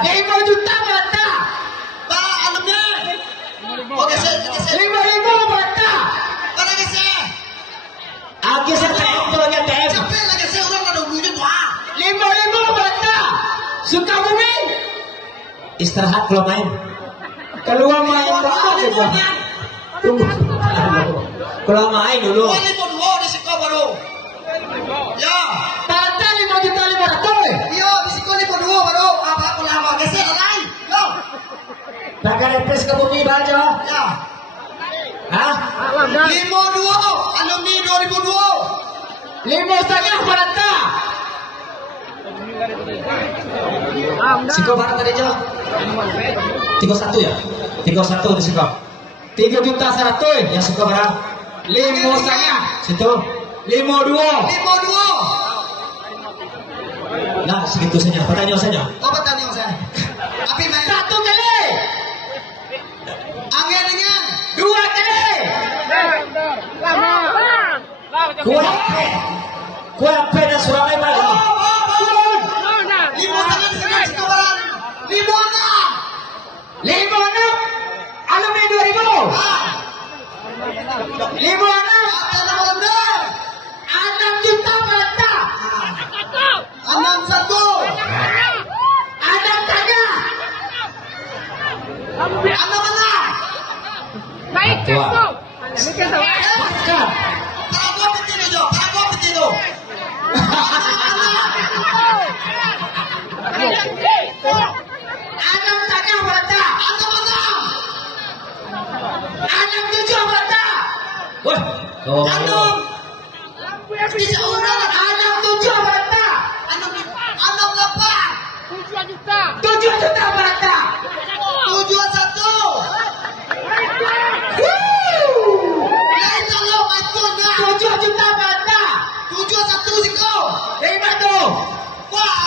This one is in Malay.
silahkan. 5 juta bata. Pak, alamnya. Oke, saya. 5.000 bata. Para kasi. Agi sa TM to niya TM. Capek lagi saya orang ada ujungnya tuh. 5.000 bata. Sukabumi. Istirahat kalau main. Keluar main bata coba. Tunggu. Kalau main dulu. Wali pun wow di sekolah baru. Ya. Bata 5.500.000. Iya, di sekolah pun wow baru. Apa aku lama kasi alay. Yo. Naga-repres ka bumi ba dyan? Ya. Ha? 52 alumni 2002. 5.5 bata. Siko mana tadi dyan? 31 ya? 31 di Siko. 3 juta 100. Yang Siko berapa? 5.5. Situ. 52. 52. Nah, segitu saja. Pertanyaan saja. Apa tadi saya? Api main. 1 kali. Angin dengan 2 kali. Kuape na Surabaya ba? Lima tangan dengan sekawalan. 56. 5.6. Alumni 2000. 5.6. Apa nama lembar? 6 juta bata. 61. Ada tanya. Apa mana? Tua. Makan. Parago petino jo. Parago petino. Ada tanya bata. Apa mana? 67 bata. Wah. Oh. Anum. Bisa orang. 67 bata. Anum berapa? 7 juta bata. 71. Lain kalau majunya. 7 juta bata. 71 sih kau. 5 tuh. Wah.